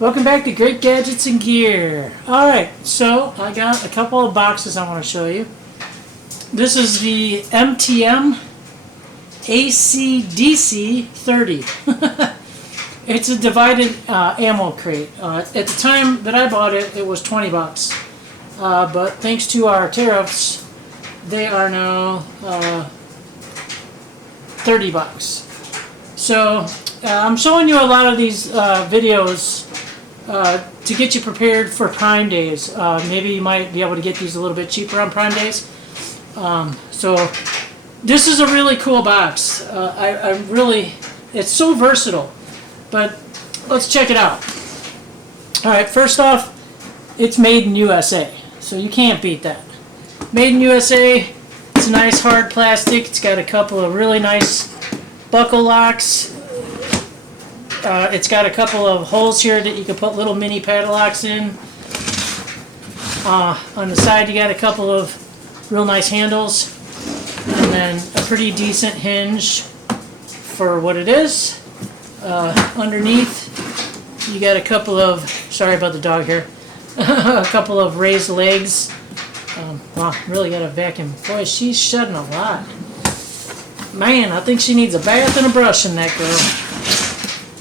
Welcome back to Great Gadgets and Gear. Alright, so I got a couple of boxes I want to show you. This is the MTM ACDC 30. It's a divided ammo crate. At the time that I bought it, it was 20 bucks. But thanks to our tariffs, they are now 30 bucks. So I'm showing you a lot of these videos to get you prepared for Prime Days. Maybe you might be able to get these a little bit cheaper on Prime Days. So this is a really cool box. It's so versatile. But let's check it out. Alright, first off, it's made in USA. So you can't beat that. Made in USA. It's a nice hard plastic. It's got a couple of really nice buckle locks. It's got a couple of holes here that you can put little mini padlocks in. On the side you got a couple of real nice handles. And then a pretty decent hinge for what it is. Underneath you got a couple of, sorry about the dog here, a couple of raised legs. Wow, really got a vacuum. Boy, she's shedding a lot. Man, I think she needs a bath and a brush in that girl.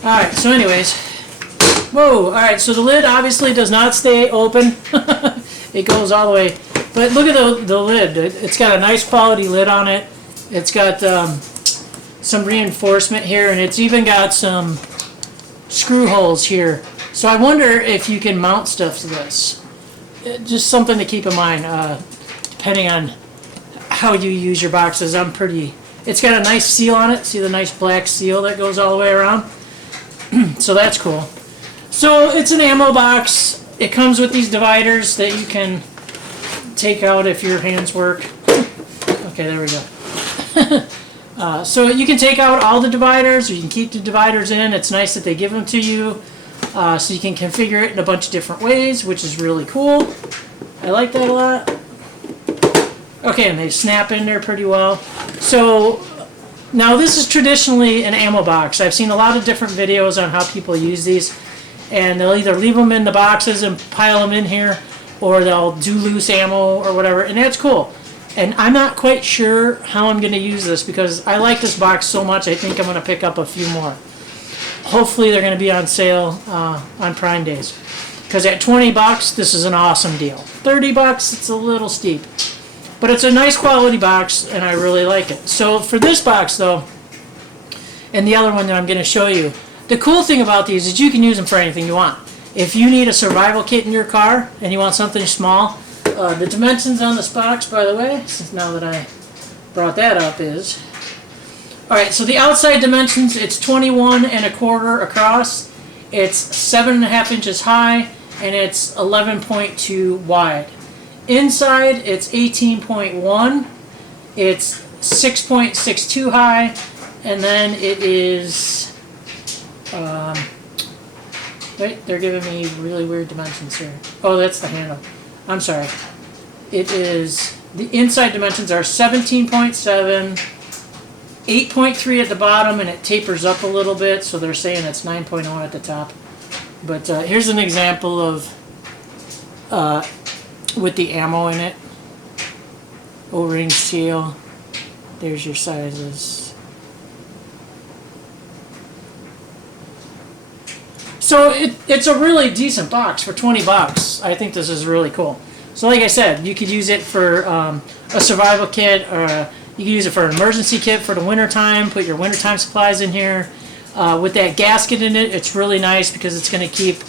Alright, so anyways, whoa, alright, so the lid obviously does not stay open. It goes all the way. But look at the lid. It's got a nice quality lid on it. It's got some reinforcement here, and it's even got some screw holes here. So I wonder if you can mount stuff to this. Just something to keep in mind, depending on how you use your boxes. It's got a nice seal on it. See the nice black seal that goes all the way around? So that's cool. So it's an ammo box. It comes with these dividers that you can take out if your hands work. Okay, there we go. So you can take out all the dividers, or you can keep the dividers in. It's nice that they give them to you, so you can configure it in a bunch of different ways, which is really cool. I like that a lot. Okay, and they snap in there pretty well. So now this is traditionally an ammo box. I've seen a lot of different videos on how people use these, and they'll either leave them in the boxes and pile them in here, or they'll do loose ammo or whatever, and that's cool. And I'm not quite sure how I'm going to use this, because I like this box so much I think I'm going to pick up a few more. Hopefully they're going to be on sale on Prime Days, because at 20 bucks this is an awesome deal. 30 bucks, it's a little steep. But it's a nice quality box, and I really like it. So for this box, though, and the other one that I'm going to show you, the cool thing about these is you can use them for anything you want. If you need a survival kit in your car, and you want something small, the dimensions on this box, by the way, since now that I brought that up, is... Alright, so the outside dimensions, it's 21 1/4 across, it's 7.5 inches high, and it's 11.2 wide. Inside, it's 18.1, it's 6.62 high, and then it is, wait, they're giving me really weird dimensions here. Oh, that's the handle. I'm sorry. It is, the inside dimensions are 17.7, 8.3 at the bottom, and it tapers up a little bit, so they're saying it's 9.0 at the top. But here's an example of with the ammo in it. O-ring seal. There's your sizes. So it's a really decent box for 20 bucks. I think this is really cool. So like I said, you could use it for a survival kit, or you could use it for an emergency kit for the winter time. Put your wintertime supplies in here. With that gasket in it, it's really nice because it's going to keep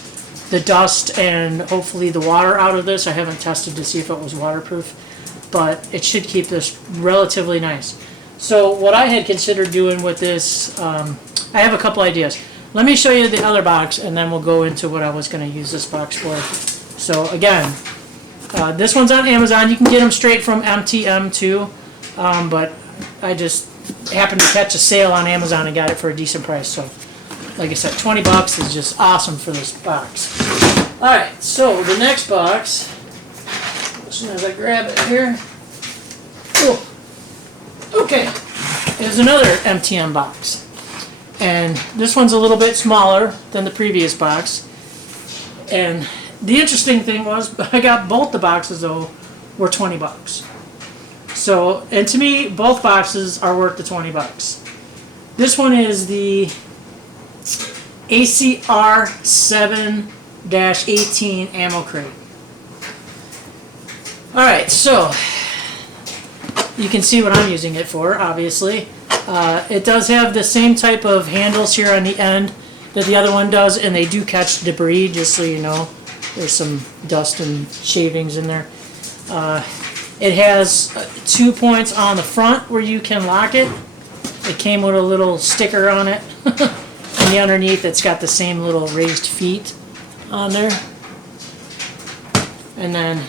the dust and hopefully the water out of this. I haven't tested to see if it was waterproof, but it should keep this relatively nice. So what I had considered doing with this, I have a couple ideas. Let me show you the other box, and then we'll go into what I was going to use this box for. So again, this one's on Amazon. You can get them straight from MTM too, but I just happened to catch a sale on Amazon and got it for a decent price. So like I said, 20 bucks is just awesome for this box. Alright, so the next box, as soon as I grab it here, oh, okay, is another MTM box. And this one's a little bit smaller than the previous box. And the interesting thing was, I got both the boxes though were 20 bucks. So, and to me, both boxes are worth the 20 bucks. This one is the ACR 7-18 ammo crate. Alright, so you can see what I'm using it for, obviously. It does have the same type of handles here on the end that the other one does, and they do catch debris, just so you know. There's some dust and shavings in there. It has 2 points on the front where you can lock it. It came with a little sticker on it. And the underneath, it's got the same little raised feet on there. And then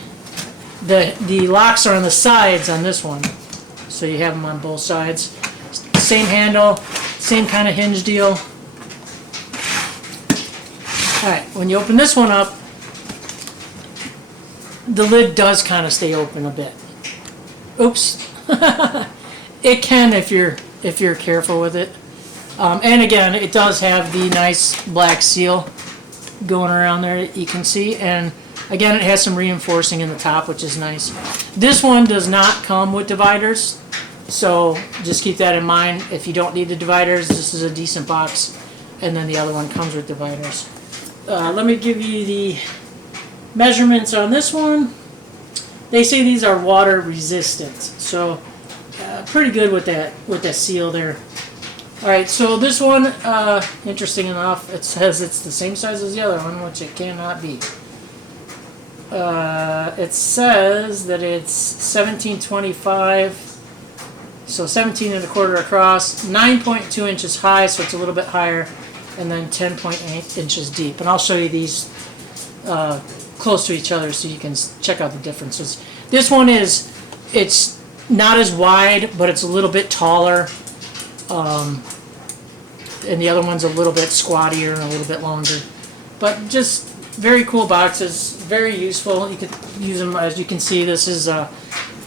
the locks are on the sides on this one. So you have them on both sides. Same handle, same kind of hinge deal. Alright, when you open this one up, the lid does kind of stay open a bit. Oops. It can if you're careful with it. And again, it does have the nice black seal going around there that you can see. And again, it has some reinforcing in the top, which is nice. This one does not come with dividers, so just keep that in mind. If you don't need the dividers, this is a decent box. And then the other one comes with dividers. Let me give you the measurements on this one. They say these are water resistant, so pretty good with that seal there. Alright, so this one, interesting enough, it says it's the same size as the other one, which it cannot be. It says that it's 1725, so 17¼ across, 9.2 inches high, so it's a little bit higher, and then 10.8 inches deep. And I'll show you these close to each other so you can check out the differences. This one it's not as wide, but it's a little bit taller. And the other one's a little bit squattier and a little bit longer. But just very cool boxes, very useful. You could use them, as you can see. This is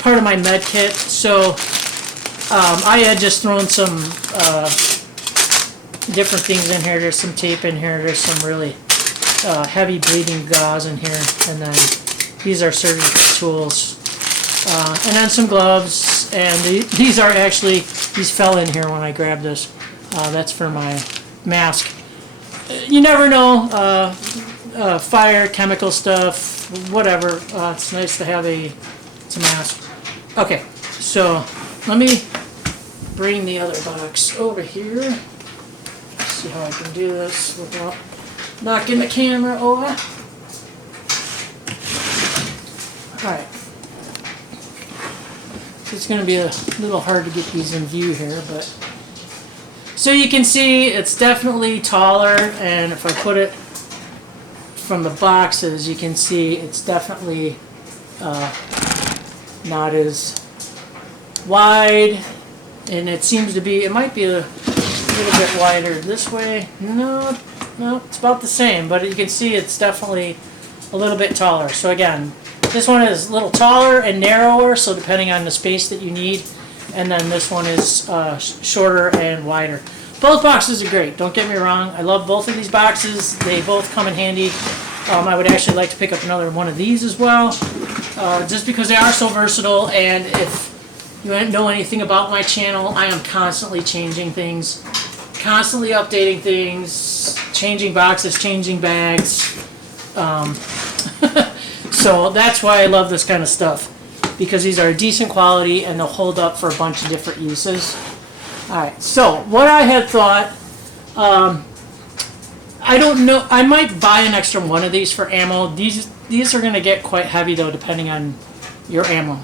part of my med kit. So I had just thrown some different things in here. There's some tape in here. There's some really heavy bleeding gauze in here. And then these are surgical tools. And then some gloves. And these are actually, these fell in here when I grabbed this. That's for my mask. You never know. Fire, chemical stuff, whatever. It's nice to have a mask. Okay, so let me bring the other box over here. See how I can do this without knocking the camera over. Alright. It's going to be a little hard to get these in view here, but so you can see it's definitely taller, and if I put it from the boxes, you can see it's definitely not as wide, and it seems to be, it might be a little bit wider this way. No, it's about the same, but you can see it's definitely a little bit taller. So again, this one is a little taller and narrower, so depending on the space that you need. And then this one is shorter and wider. Both boxes are great, don't get me wrong. I love both of these boxes. They both come in handy. I would actually like to pick up another one of these as well, just because they are so versatile. And if you don't know anything about my channel, I am constantly changing things, constantly updating things, changing boxes, changing bags. So that's why I love this kind of stuff, because these are decent quality and they'll hold up for a bunch of different uses. Alright, so what I had thought, I don't know, I might buy an extra one of these for ammo. These are going to get quite heavy though, depending on your ammo.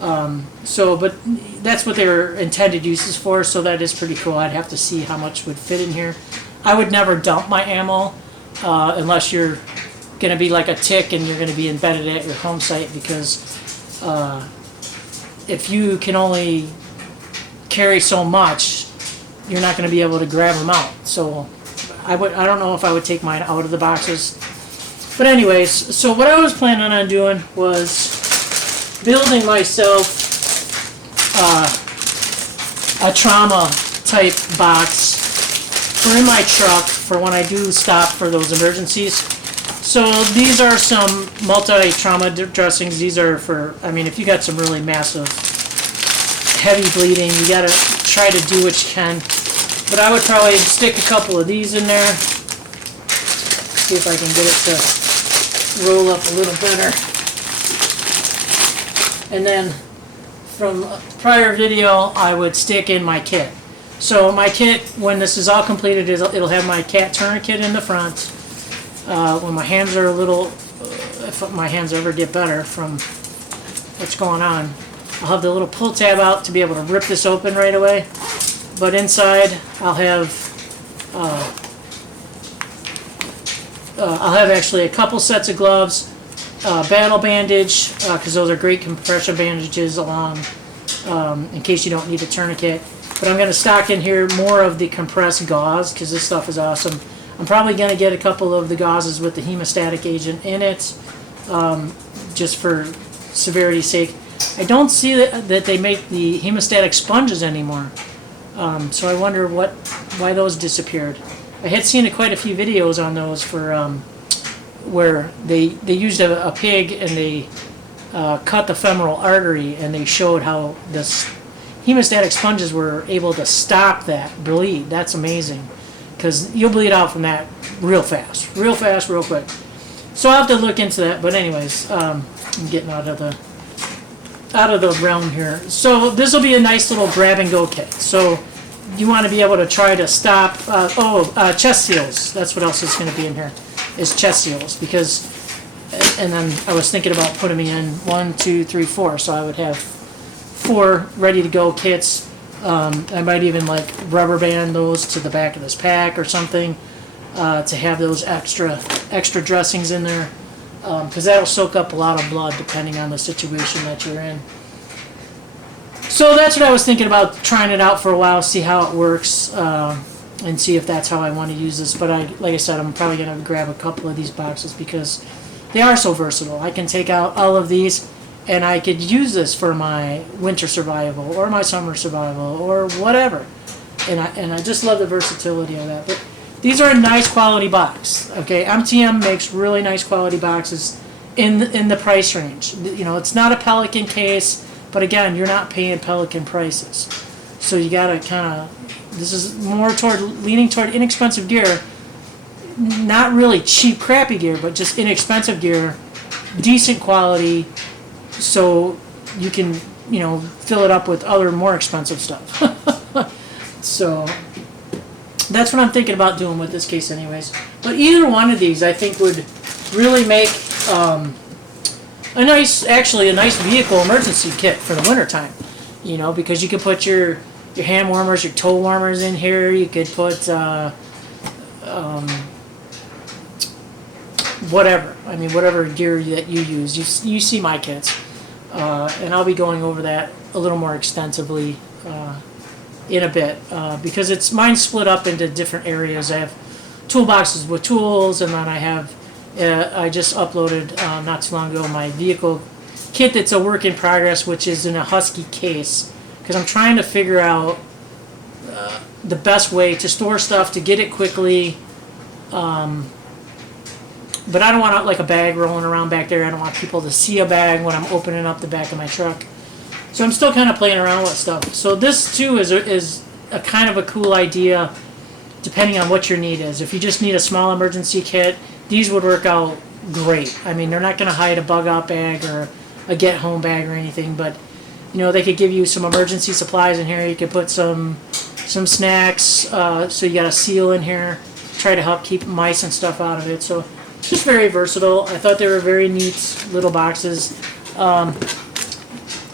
But that's what their intended uses for, so that is pretty cool. I'd have to see how much would fit in here. I would never dump my ammo unless you're going to be like a tick and you're going to be embedded at your home site, because if you can only carry so much, you're not going to be able to grab them out. So I don't know if I would take mine out of the boxes. But anyways, so what I was planning on doing was building myself a trauma type box for in my truck for when I do stop for those emergencies. So these are some multi-trauma dressings. These are for, I mean, if you got some really massive, heavy bleeding, you gotta try to do what you can. But I would probably stick a couple of these in there. See if I can get it to roll up a little better. And then from a prior video, I would stick in my kit. So my kit, when this is all completed, it'll have my cat tourniquet in the front. When my hands are a little, if my hands ever get better from what's going on, I'll have the little pull tab out to be able to rip this open right away. But inside, I'll have actually a couple sets of gloves, battle bandage, because those are great compression bandages along in case you don't need a tourniquet. But I'm going to stock in here more of the compressed gauze because this stuff is awesome. I'm probably going to get a couple of the gauzes with the hemostatic agent in it, just for severity's sake. I don't see that they make the hemostatic sponges anymore, so I wonder why those disappeared. I had seen quite a few videos on those for where they used a pig and they cut the femoral artery, and they showed how this hemostatic sponges were able to stop that bleed. That's amazing, because you'll bleed out from that real fast, real quick. So I'll have to look into that. But anyways, I'm getting out of the realm here. So this will be a nice little grab and go kit. So you want to be able to try to stop. Chest seals. That's what else is going to be in here, is chest seals. Because, and then I was thinking about putting me in 1, 2, 3, 4. So I would have 4 ready to go kits. I might even like rubber band those to the back of this pack or something, to have those extra dressings in there, because that'll soak up a lot of blood depending on the situation that you're in. So that's what I was thinking about, trying it out for a while, see how it works, and see if that's how I want to use this. But like I said, I'm probably going to grab a couple of these boxes because they are so versatile. I can take out all of these, and I could use this for my winter survival or my summer survival or whatever. And I just love the versatility of that. But these are a nice quality box. Okay, MTM makes really nice quality boxes in the price range. You know, it's not a Pelican case, but again, you're not paying Pelican prices. So you gotta kind of, this is more leaning toward inexpensive gear, not really cheap, crappy gear, but just inexpensive gear, decent quality, so you can, you know, fill it up with other more expensive stuff. So that's what I'm thinking about doing with this case anyways. But either one of these I think would really make a nice vehicle emergency kit for the winter time. You know, because you could put your hand warmers, your toe warmers in here. You could put whatever. I mean, whatever gear that you use. You see my kits. And I'll be going over that a little more extensively in a bit, because mine's split up into different areas. I have toolboxes with tools, and then I have I just uploaded not too long ago my vehicle kit that's a work in progress, which is in a Husky case, because I'm trying to figure out the best way to store stuff to get it quickly. But I don't want like a bag rolling around back there. I don't want people to see a bag when I'm opening up the back of my truck. So I'm still kind of playing around with stuff. So this too is a kind of a cool idea, depending on what your need is. If you just need a small emergency kit, these would work out great. I mean, they're not going to hide a bug out bag or a get home bag or anything, but you know, they could give you some emergency supplies in here. You could put some snacks, so you got a seal in here, try to help keep mice and stuff out of it. So just very versatile. I thought they were very neat little boxes.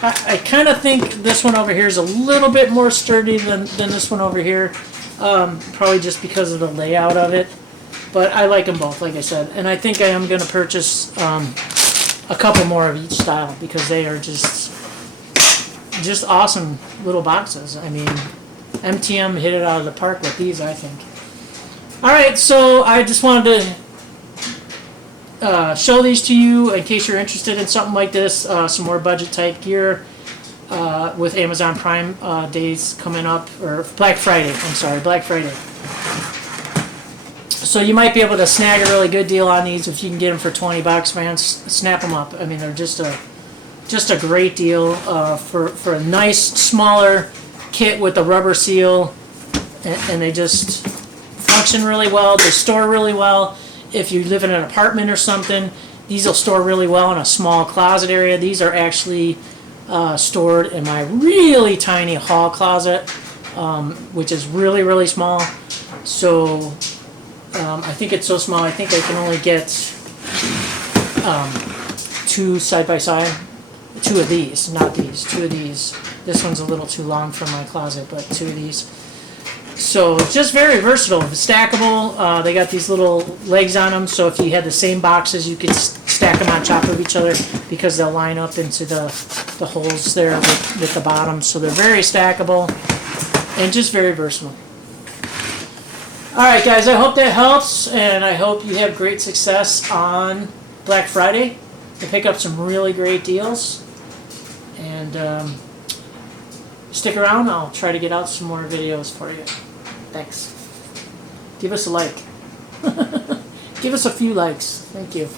I kind of think this one over here is a little bit more sturdy than this one over here, probably just because of the layout of it. But I like them both, like I said. And I think I am going to purchase a couple more of each style, because they are just awesome little boxes. I mean, MTM hit it out of the park with these, I think. Alright, so I just wanted to show these to you in case you're interested in something like this, some more budget type gear with Amazon Prime days coming up, or Black Friday, I'm sorry, Black Friday. So you might be able to snag a really good deal on these if you can get them for 20 bucks, man. Snap them up. I mean, they're just a great deal for a nice smaller kit with a rubber seal, and they just function really well. They store really well. If you live in an apartment or something, these will store really well in a small closet area. These are actually stored in my really tiny hall closet, which is really, really small. So I think it's so small, I think I can only get 2 side by side. 2 of these, not these, 2 of these. This one's a little too long for my closet, but 2 of these. So just very versatile, stackable. They got these little legs on them, so if you had the same boxes, you could stack them on top of each other because they'll line up into the holes there with the bottom. So they're very stackable and just very versatile. Alright guys, I hope that helps, and I hope you have great success on Black Friday to pick up some really great deals. And stick around, I'll try to get out some more videos for you. Thanks. Give us a like. Give us a few likes. Thank you.